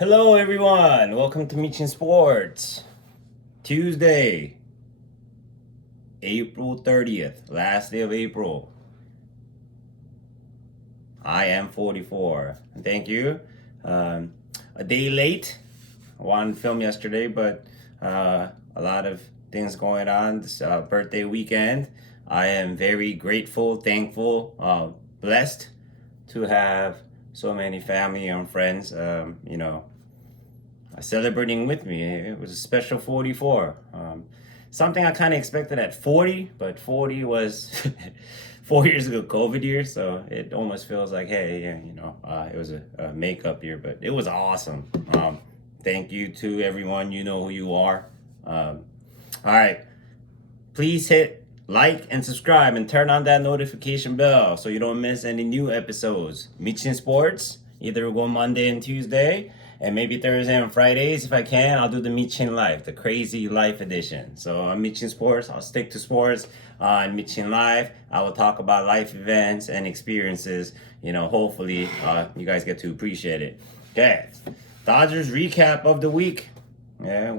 Hello, everyone. Welcome to MichinSports. Tuesday, April 30th, last day of April. I am 44. Thank you. A day late. I wanted to film yesterday, but a lot of things going on. This birthday weekend. I am very grateful, thankful, blessed to have so many family and friends, celebrating with me. It was a special 44. Something I kind of expected at 40, but 40 was 4 years ago, COVID year, so it almost feels like, hey, it was a makeup year, but it was awesome. Thank you to everyone. You know who you are. All right. Please hit like and subscribe and turn on that notification bell so you don't miss any new episodes. MichinSports, either we'll go Monday and Tuesday, and maybe Thursday and Fridays if I can. I'll do the Michin Life, the crazy life edition. So on MichinSports, I'll stick to sports. On Michin Life, I will talk about life events and experiences. Hopefully you guys get to appreciate it. Okay, Dodgers recap of the week. Yeah,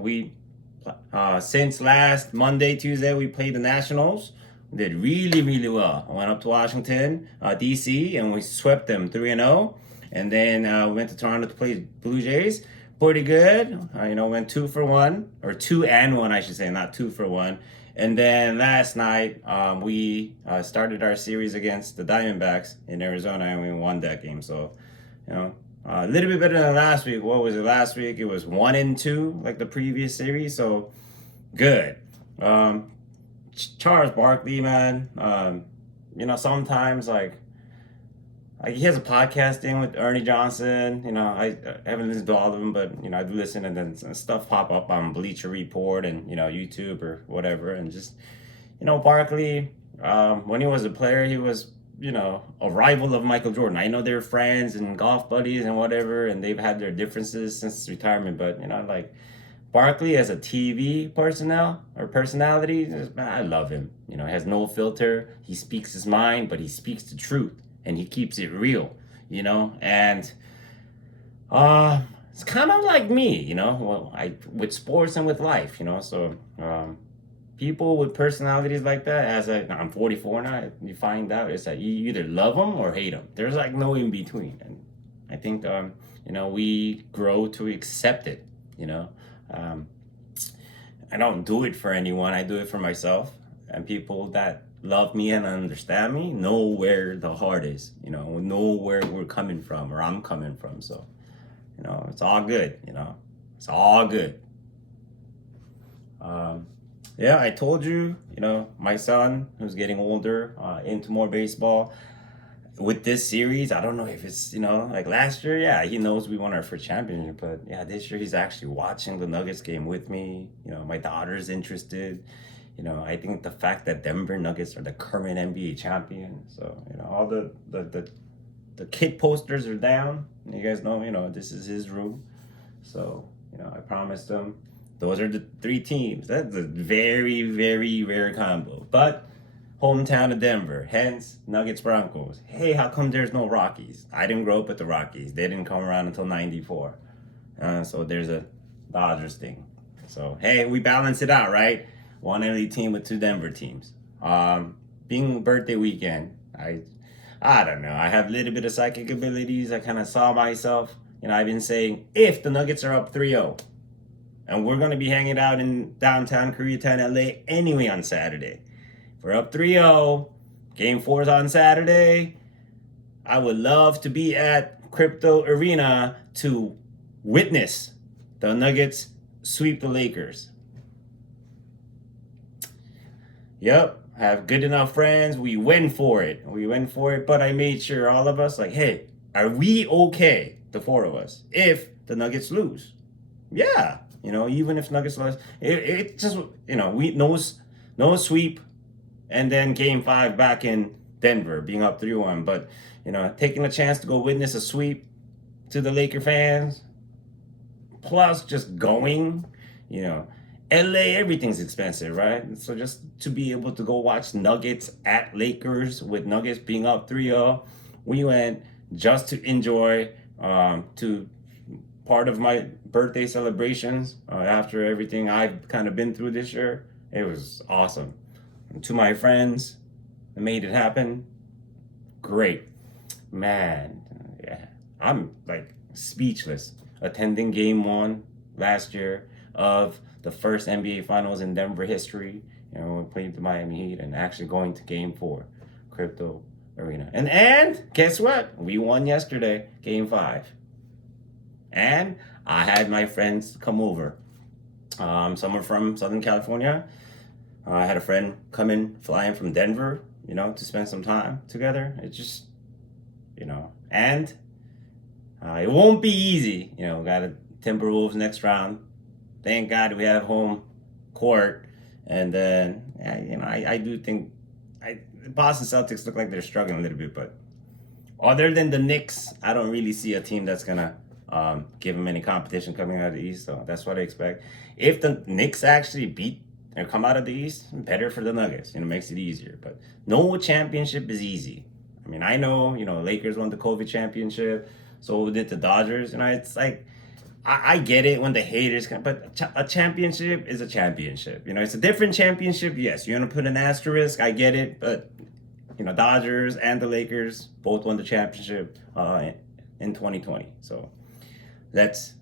since last Monday, Tuesday, we played the Nationals. We did really, really well. I went up to Washington, D.C., and we swept them 3-0. And then we went to Toronto to play Blue Jays. Pretty good. Went 2-1, or 2-1, I should say, not 2-1. And then last night, we started our series against the Diamondbacks in Arizona, and we won that game. So, a little bit better than last week. What was it last week? It was 1-2, like the previous series. So, good. Charles Barkley, man. Sometimes like he has a podcast thing with Ernie Johnson. I haven't listened to all of them, but I do listen, and then some stuff pop up on Bleacher Report and YouTube or whatever. And just Barkley, when he was a player, he was a rival of Michael Jordan. I know they're friends and golf buddies and whatever, and they've had their differences since his retirement. But like Barkley as a TV personality, I love him. He has no filter. He speaks his mind, but he speaks the truth. And he keeps it real, and it's kind of like me, with sports and with life, so people with personalities like that, I'm 44 now, you find out it's that you either love them or hate them. There's like no in between, and I think we grow to accept it. I don't do it for anyone. I do it for myself, and people that love me and understand me know where the heart is, know where we're coming from, or I'm coming from. So, it's all good, it's all good. I told you, my son, who's getting older, into more baseball. With this series, I don't know if it's, like last year, yeah, he knows we won our first championship, but yeah, this year he's actually watching the Nuggets game with me. My daughter's interested. I think the fact that Denver Nuggets are the current NBA champion, so all the kid posters are down. You guys know, this is his room. So I promised him those are the three teams. That's a very, very rare combo. But hometown of Denver, hence Nuggets Broncos. Hey, how come there's no Rockies? I didn't grow up with the Rockies. They didn't come around until '94. So there's a Dodgers thing. So hey, we balance it out, right? One LA team with two Denver teams. Being birthday weekend, I don't know. I have a little bit of psychic abilities. I kind of saw myself. I've been saying, if the Nuggets are up 3-0, and we're going to be hanging out in downtown Koreatown, LA anyway on Saturday. If we're up 3-0, Game 4 is on Saturday, I would love to be at Crypto Arena to witness the Nuggets sweep the Lakers. Yep, have good enough friends. We went for it. But I made sure all of us, like, hey, are we okay, the four of us, if the Nuggets lose? Yeah, even if Nuggets lose, it just, we no sweep, and then Game 5 back in Denver, being up 3-1. But, taking a chance to go witness a sweep to the Laker fans, plus just going, LA, everything's expensive, right? So just to be able to go watch Nuggets at Lakers with Nuggets being up 3-0, we went just to enjoy, to part of my birthday celebrations after everything I've kind of been through this year. It was awesome. And to my friends that made it happen, great. Man, yeah, I'm like speechless. Attending game 1 last year of the first NBA Finals in Denver history. We played the Miami Heat, and actually going to game 4, Crypto Arena. And guess what? We won yesterday, game 5. And I had my friends come over. Some are from Southern California. I had a friend flying from Denver, to spend some time together. It just, and it won't be easy. Got a Timberwolves next round. Thank God we have home court. And then, I do think Boston Celtics look like they're struggling a little bit. But other than the Knicks, I don't really see a team that's going to give them any competition coming out of the East. So that's what I expect. If the Knicks actually beat or come out of the East, better for the Nuggets. Makes it easier. But no championship is easy. I mean, I know, Lakers won the COVID championship. So did the Dodgers. It's like, I get it when the haters come, but a championship is a championship. It's a different championship. Yes, you want to put an asterisk. I get it. But, Dodgers and the Lakers both won the championship in 2020. So that's,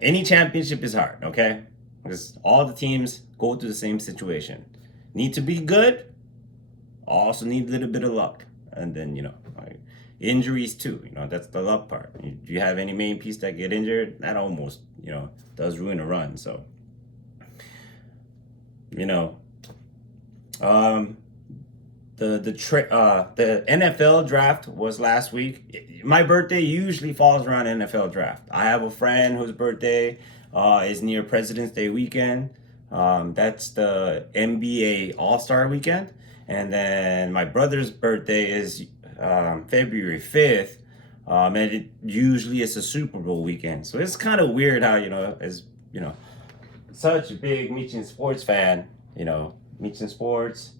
any championship is hard, okay? Because all the teams go through the same situation. Need to be good. Also need a little bit of luck. And then, injuries too. That's the luck part. If you have any main piece that get injured, that almost, does ruin a run. So, the NFL draft was last week. My birthday usually falls around NFL draft. I have a friend whose birthday is near President's Day weekend. That's the NBA All-Star weekend. And then my brother's birthday is February 5th. And it usually it's a Super Bowl weekend. So it's kind of weird how, as, such a big MichinSports fan, MichinSports,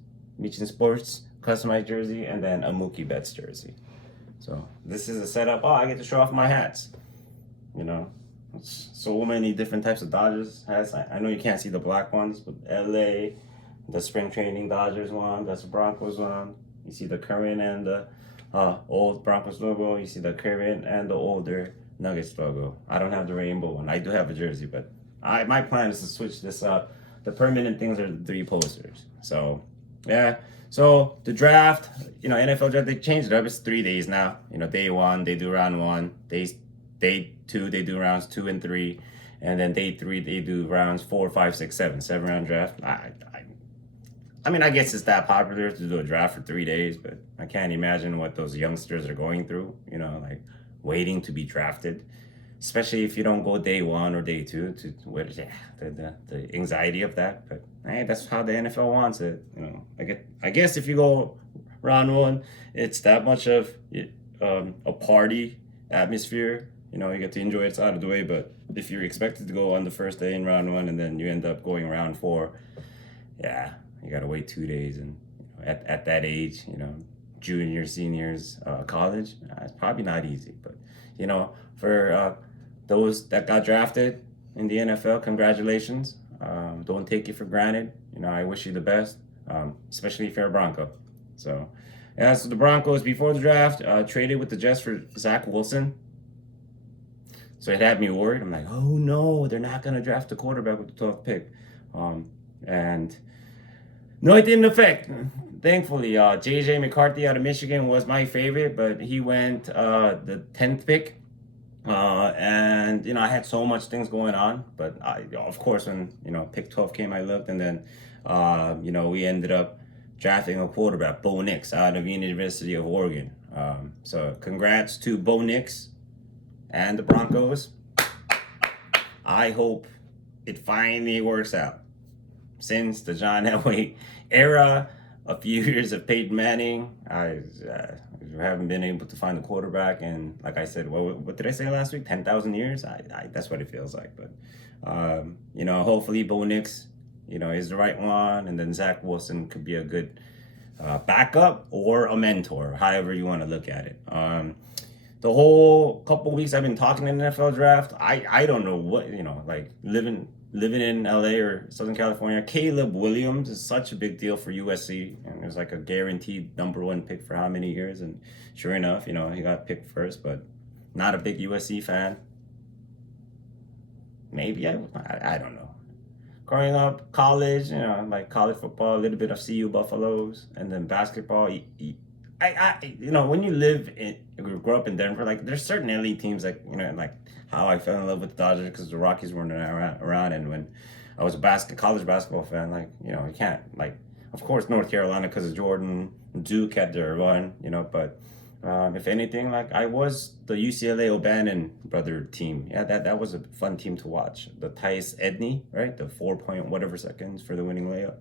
customized jersey, and then a Mookie Betts jersey. So this is a setup. Oh, I get to show off my hats. So many different types of Dodgers hats. I know you can't see the black ones, but LA, the spring training Dodgers one, that's the Broncos one. You see the current and the old Broncos logo. You see the current and the older Nuggets logo. I don't have the rainbow one. I do have a jersey, but my plan is to switch this up. The permanent things are the 3 posters. So, yeah. So the draft, NFL draft, they changed it up. It's 3 days now. Day 1, they do round 1. Day 2, they do rounds 2 and 3. And then day 3, they do rounds 4, 5, 6, 7. 7-round draft. I mean, I guess it's that popular to do a draft for 3 days, but I can't imagine what those youngsters are going through, like waiting to be drafted, especially if you don't go day 1 or day 2 the anxiety of that. But hey, that's how the NFL wants it. I guess if you go round 1, it's that much of a party atmosphere. You get to enjoy it out of the way. But if you're expected to go on the first day in round 1 and then you end up going round 4, yeah. You got to wait 2 days, and at that age, juniors, seniors, college, it's probably not easy. But, for those that got drafted in the NFL, congratulations. Don't take it for granted. I wish you the best, especially if you're a Bronco. So, yeah, so the Broncos, before the draft, traded with the Jets for Zach Wilson. So it had me worried. I'm like, oh, no, they're not going to draft a quarterback with the 12th pick. And... no, it didn't affect. Thankfully, J.J. McCarthy out of Michigan was my favorite, but he went the 10th pick. And, I had so much things going on. But, of course, when, pick 12 came, I looked. And then, we ended up drafting a quarterback, Bo Nix, out of University of Oregon. So congrats to Bo Nix and the Broncos. I hope it finally works out. Since the John Elway era, a few years of Peyton Manning, I haven't been able to find a quarterback. And like I said, what did I say last week? 10,000 years? That's what it feels like. But, hopefully Bo Nix, is the right one. And then Zach Wilson could be a good backup or a mentor, however you want to look at it. the whole couple weeks I've been talking in the NFL draft, I don't know what, like living in LA or Southern California. Caleb Williams is such a big deal for USC, and it was like a guaranteed #1 pick for how many years, and sure enough, he got picked first, but not a big USC fan. Maybe I don't know. Growing up, college, like college football, a little bit of CU Buffaloes, and then basketball. When you grow up in Denver, like there's certain elite teams, like like how I fell in love with the Dodgers because the Rockies weren't around, and when I was a college basketball fan, like you can't, like, of course North Carolina because of Jordan, Duke had their run, but if anything, like I was the UCLA O'Bannon brother team. Yeah, that was a fun team to watch. The Tice Edney, right? The 4 point whatever seconds for the winning layup.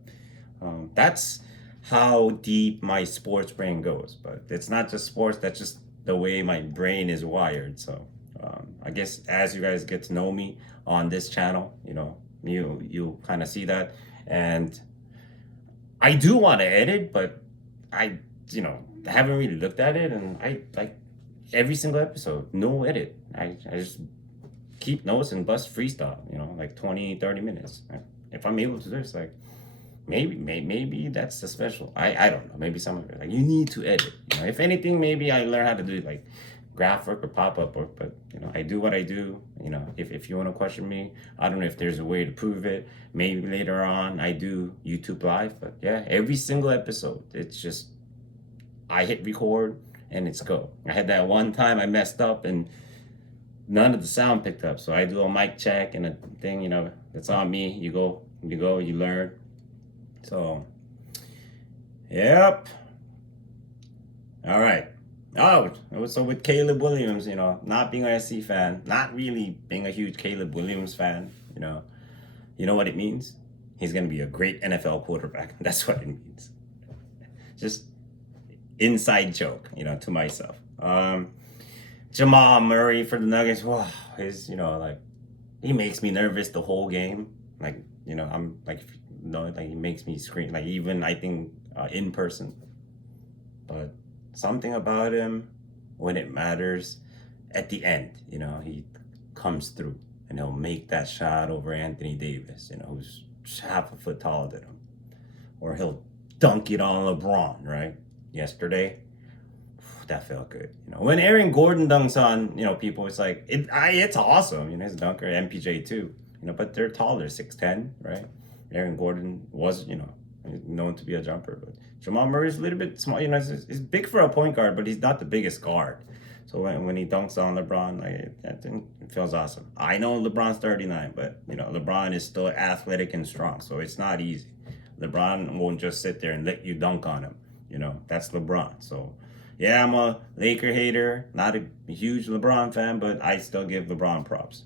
That's how deep my sports brain goes. But it's not just sports. That's just the way my brain is wired. So I guess as you guys get to know me on this channel, you kind of see that. And I do want to edit, but I haven't really looked at it, and I like every single episode, no edit. I just keep notes and bust freestyle, like 20-30 minutes. If I'm able to do this, like maybe that's the special. I don't know. Maybe someone like you need to edit. If anything, maybe I learn how to do like graph work or pop-up work, but I do what I do. If you want to question me, I don't know if there's a way to prove it. Maybe later on I do YouTube live, but yeah, every single episode, it's just I hit record and it's go. I had that one time I messed up and none of the sound picked up. So I do a mic check and a thing, it's on me. You go, you learn. So, yep. All right. Oh, so with Caleb Williams, not being a SC fan, not really being a huge Caleb Williams fan, you know what it means? He's going to be a great NFL quarterback. That's what it means. Just inside joke, to myself. Jamal Murray for the Nuggets. Wow, like he makes me nervous the whole game. Like, I'm like, like he makes me scream. Like even I think in person. But something about him when it matters, at the end, he comes through and he'll make that shot over Anthony Davis, who's half a foot taller than him, or he'll dunk it on LeBron, right? Yesterday, that felt good. When Aaron Gordon dunks on, people, it's like it's awesome. He's a dunker, MPJ too. But they're taller, 6'10", right? Aaron Gordon was, known to be a jumper, but Jamal Murray's a little bit small. He's big for a point guard, but he's not the biggest guard. So when he dunks on LeBron, that thing, it feels awesome. I know LeBron's 39, but LeBron is still athletic and strong, so it's not easy. LeBron won't just sit there and let you dunk on him. That's LeBron. So, yeah, I'm a Laker hater, not a huge LeBron fan, but I still give LeBron props.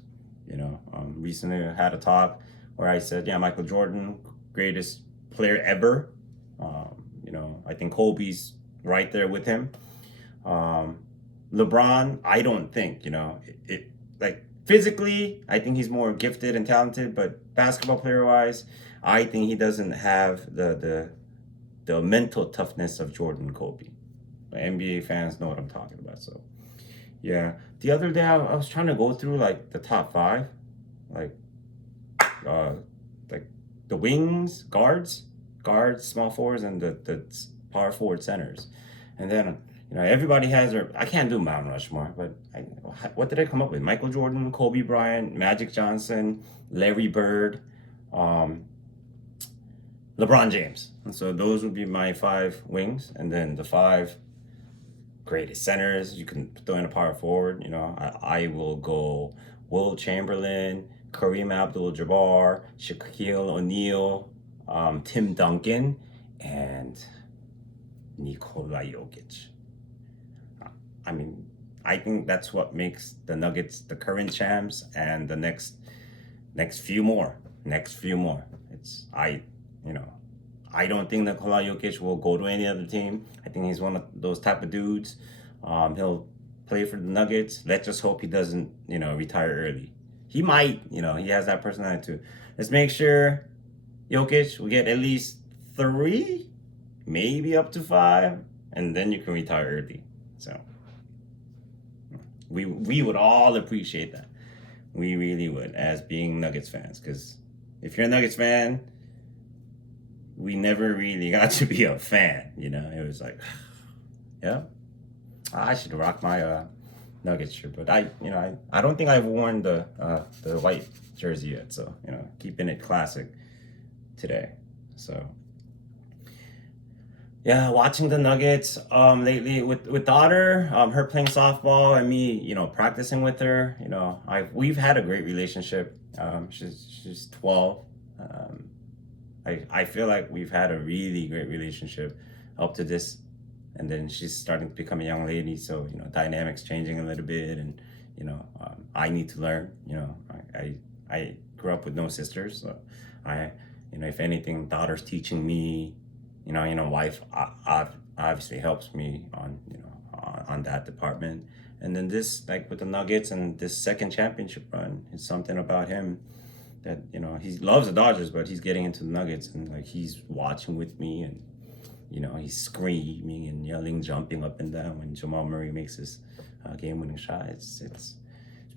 Recently I had a talk where I said, yeah, Michael Jordan, greatest player ever. I think Kobe's right there with him. LeBron, I don't think, like physically, I think he's more gifted and talented, but basketball player wise, I think he doesn't have the mental toughness of Jordan and Kobe. NBA fans know what I'm talking about. So, yeah. The other day, I was trying to go through like the top 5, like the wings, guards, small forwards, and the power forward centers. And then, everybody has their. I can't do Mount Rushmore, but what did I come up with? Michael Jordan, Kobe Bryant, Magic Johnson, Larry Bird, LeBron James. And so those would be my 5 wings, and then the 5 greatest centers. You can throw in a power forward. I will go Will Chamberlain, Kareem Abdul-Jabbar, Shaquille O'Neal, Tim Duncan, and Nikola Jokic. I think that's what makes the Nuggets the current champs, and the next few more. I don't think Nikola Jokic will go to any other team. I think he's one of those type of dudes. He'll play for the Nuggets. Let's just hope he doesn't, retire early. He might, he has that personality too. Let's make sure Jokic will get at least 3, maybe up to 5, and then you can retire early. So We would all appreciate that. We really would, as being Nuggets fans, because if you're a Nuggets fan, we never really got to be a fan. It was like, yeah, I should rock my Nuggets shirt, but I don't think I've worn the white jersey yet, so keeping it classic today. So yeah, watching the Nuggets lately with daughter, her playing softball and me, practicing with her. We've had a great relationship. She's 12. I feel like we've had a really great relationship up to this, and then she's starting to become a young lady. So dynamics changing a little bit, and I need to learn. I grew up with no sisters, so if anything, daughter's teaching me. Wife obviously helps me on that department. And then this, like with the Nuggets and this second championship run, is something about him that he loves the Dodgers, but he's getting into the Nuggets, and like he's watching with me, and he's screaming and yelling, jumping up and down when Jamal Murray makes his game-winning shot. It's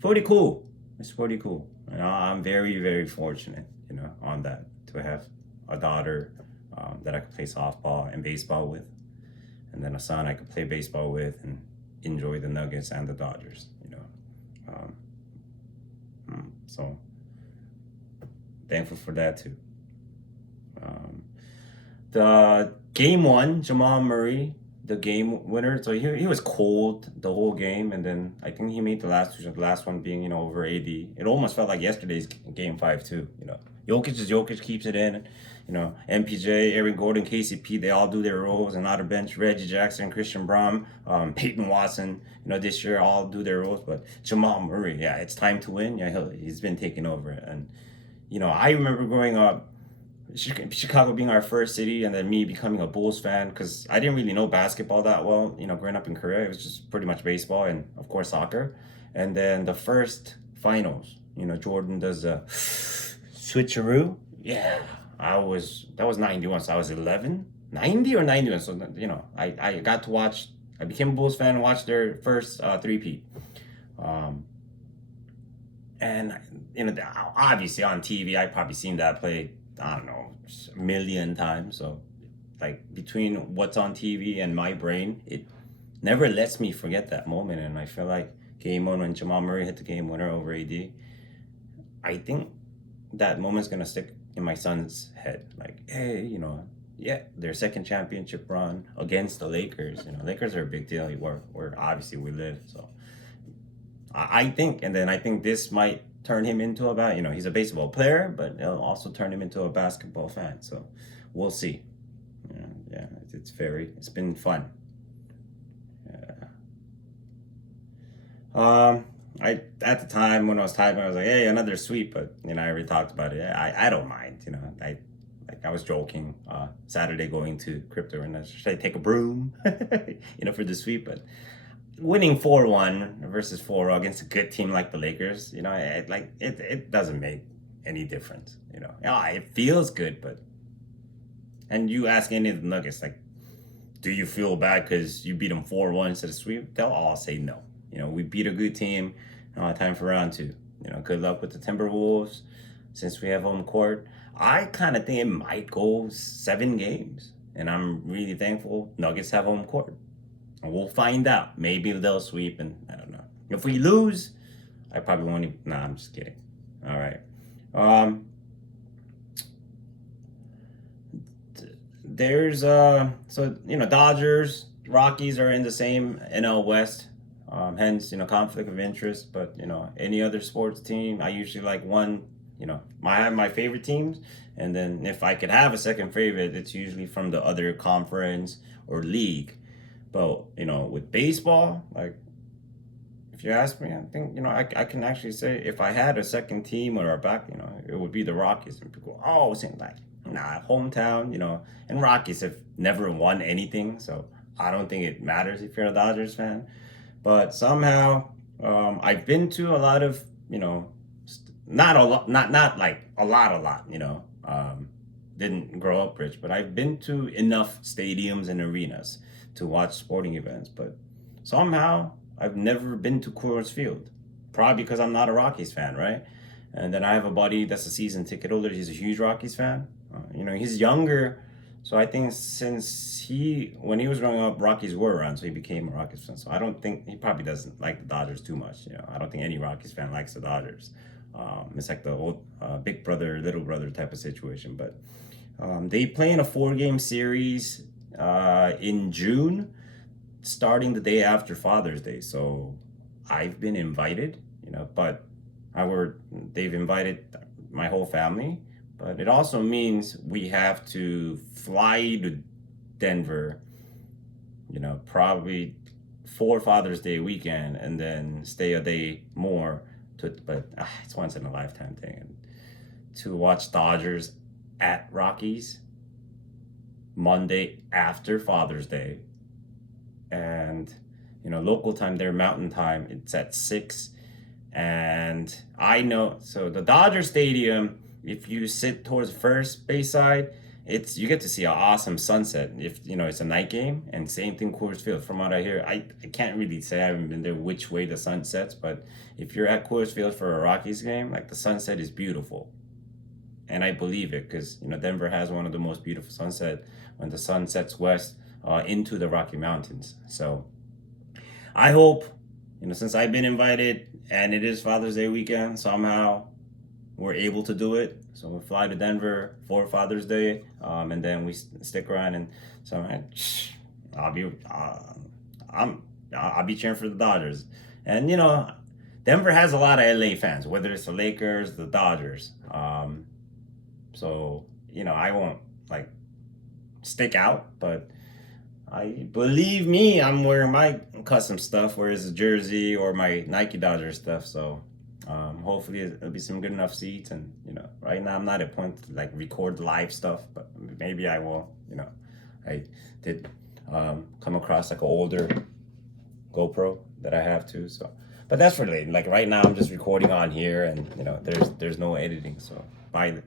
pretty cool. It's pretty cool. And I'm very, very fortunate, on that, to have a daughter that I could play softball and baseball with, and then a son I could play baseball with and enjoy the Nuggets and the Dodgers. So thankful for that too. The game one, Jamal Murray, the game winner. So he was cold the whole game, and then I think he made the last two. The last one being over AD. It almost felt like yesterday's game 5 too. Jokic keeps it in. MPJ, Aaron Gordon, KCP, they all do their roles, and out of bench, Reggie Jackson, Christian Braun, Peyton Watson, this year all do their roles. But Jamal Murray, yeah, it's time to win. Yeah, he's been taking over. And, I remember growing up, Chicago being our first city, and then me becoming a Bulls fan, because I didn't really know basketball that well. Growing up in Korea, it was just pretty much baseball and, of course, soccer. And then the first finals, Jordan does a switcheroo. Yeah. That was 91, so I was 11, 90 or 91. So, I got to watch, I became a Bulls fan and watched their first three-peat. And, obviously on TV, I've probably seen that play, I don't know, a million times. So, like, between what's on TV and my brain, it never lets me forget that moment. And I feel like game one, when Jamal Murray hit the game winner over AD, I think that moment's going to stick in my son's head. Like, hey, yeah, their second championship run against the Lakers. Lakers are a big deal. Where obviously we live. So I think this might turn him into he's a baseball player, but it'll also turn him into a basketball fan. So we'll see. Yeah, it's been fun. Yeah. At the time when I was typing, I was like, hey, another sweep, but I already talked about it. I don't mind. I was joking Saturday going to crypto, and should I take a broom for the sweep? But winning 4-1 versus 4 against a good team like the Lakers, it doesn't make any difference. It feels good, but and you ask any of the Nuggets, like, do you feel bad because you beat them 4-1 instead of sweep? They'll all say no. We beat a good team. Time for round 2. Good luck with the Timberwolves. Since we have home court, I kind of think it might go 7 games. And I'm really thankful Nuggets have home court. And we'll find out. Maybe they'll sweep, and I don't know. If we lose, I probably won't even... Nah, I'm just kidding. All right. There's... Dodgers, Rockies are in the same NL West. Hence, conflict of interest. But, any other sports team, I usually like one, I have my favorite teams. And then if I could have a second favorite, it's usually from the other conference or league. But, with baseball, like, if you ask me, I think, I can actually say if I had a second team or a back, it would be the Rockies. And people, saying like, nah, hometown, and Rockies have never won anything. So I don't think it matters if you're a Dodgers fan. But somehow, I've been to a lot of, not a lot, not like a lot, didn't grow up rich, but I've been to enough stadiums and arenas to watch sporting events. But somehow, I've never been to Coors Field, probably because I'm not a Rockies fan, right? And then I have a buddy that's a season ticket holder. He's a huge Rockies fan. He's younger, so I think when he was growing up, Rockies were around, so he became a Rockies fan. So I don't think he probably doesn't like the Dodgers too much. I don't think any Rockies fan likes the Dodgers. It's like the old big brother, little brother type of situation. But they play in a 4-game series in June, starting the day after Father's Day. So I've been invited, but they've invited my whole family. But it also means we have to fly to Denver, probably for Father's Day weekend, and then stay a day more. But it's once in a lifetime thing. And to watch Dodgers at Rockies Monday after Father's Day, and local time, their mountain time, it's at 6. And I know, so the Dodger Stadium, if you sit towards the first base side, you get to see an awesome sunset if it's a night game. And same thing Coors Field. From what I hear, I can't really say, I haven't been there, which way the sun sets, but if you're at Coors Field for a Rockies game, like, the sunset is beautiful. And I believe it, because Denver has one of the most beautiful sunset when the sun sets west into the Rocky Mountains. So I hope, since I've been invited and it is Father's Day weekend, somehow we're able to do it. So we'll fly to Denver for Father's Day, and then we stick around. And so I'll be cheering for the Dodgers. And Denver has a lot of LA fans, whether it's the Lakers, the Dodgers. So I won't stick out, but believe me, I'm wearing my custom stuff, whereas the jersey or my Nike Dodger stuff. So hopefully it'll be some good enough seats. And right now I'm not at point to record live stuff, but maybe I will. I did come across an older GoPro that I have too. So, but that's related. Right now I'm just recording on here, and there's no editing. So I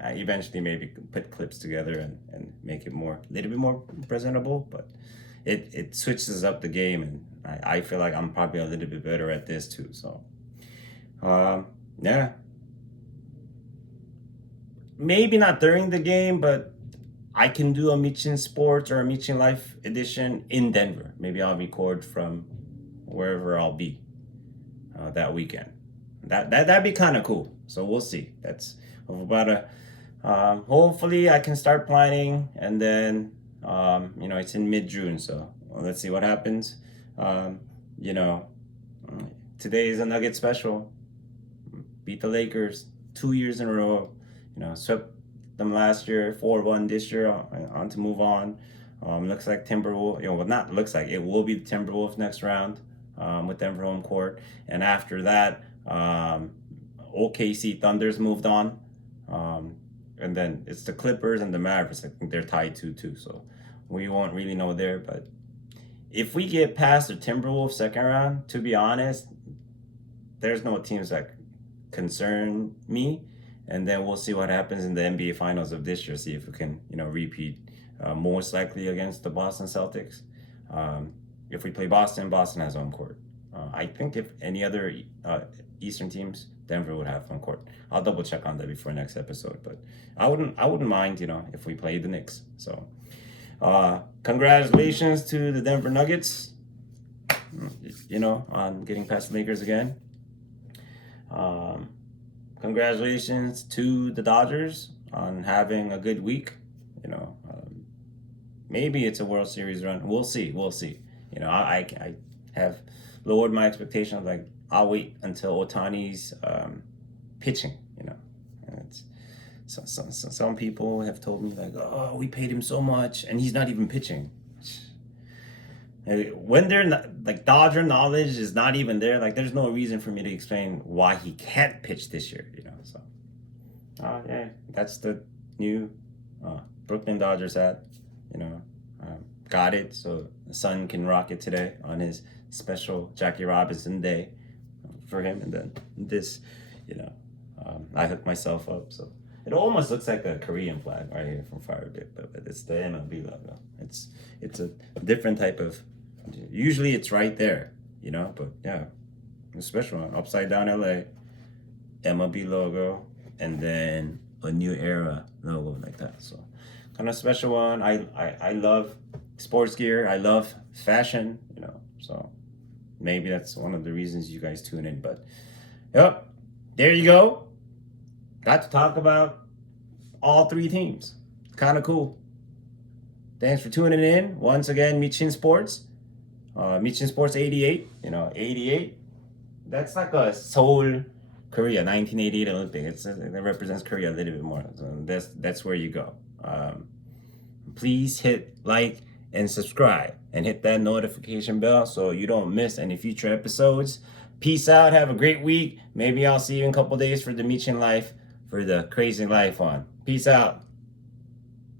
eventually maybe put clips together and make it a little bit more presentable. But it switches up the game, and I feel like I'm probably a little bit better at this too. So yeah, maybe not during the game, but I can do a MichinSports or a Michin Life edition in Denver. Maybe I'll record from wherever I'll be that weekend. That'd be kind of cool. So we'll see. That's about hopefully I can start planning, and then it's in mid-June, so let's see what happens. Today is a Nugget special. Beat the Lakers 2 years in a row. Swept them last year, 4-1 this year, on to move on. Looks like Timberwolves, not looks like, it will be the Timberwolves next round, with Denver home court. And after that, OKC Thunder's moved on. And then it's the Clippers and the Mavericks. I think they're tied 2-2, so we won't really know there. But if we get past the Timberwolves second round, to be honest, there's no teams that concern me. And then we'll see what happens in the NBA Finals of this year, see if we can, repeat, most likely against the Boston Celtics. If we play Boston, Boston has home court. I think if any other Eastern teams, Denver would have home court. I'll double check on that before next episode, but I wouldn't mind, if we play the Knicks. So, congratulations to the Denver Nuggets, on getting past the Lakers again. Congratulations to the Dodgers on having a good week. Maybe it's a World Series run. We'll see. I have lowered my expectations. I'll wait until Ohtani's pitching. And it's some people have told me oh, we paid him so much and he's not even pitching. When they're not, Dodger knowledge is not even there, there's no reason for me to explain why he can't pitch this year, so yeah, that's the new Brooklyn Dodgers hat. Got it so the son can rock it today on his special Jackie Robinson day for him. And then this, I hooked myself up, so it almost looks like a Korean flag right here from Firebit, but it's the MLB logo. It's a different type of. Usually it's right there, you know. But yeah, a special one. Upside down LA, MLB logo, and then a new era logo like that. So kind of special one. I love sports gear. I love fashion, you know. So maybe that's one of the reasons you guys tune in. But yep, there you go. Got to talk about all three teams. Kind of cool. Thanks for tuning in. Once again, MichinSports. MichinSports 88. You know, 88. That's like a Seoul, Korea, 1988 Olympic. It represents Korea a little bit more. So that's where you go. Please hit like and subscribe and hit that notification bell so you don't miss any future episodes. Peace out. Have a great week. Maybe I'll see you in a couple days for the Michin Life, for the Crazy Life one. Peace out.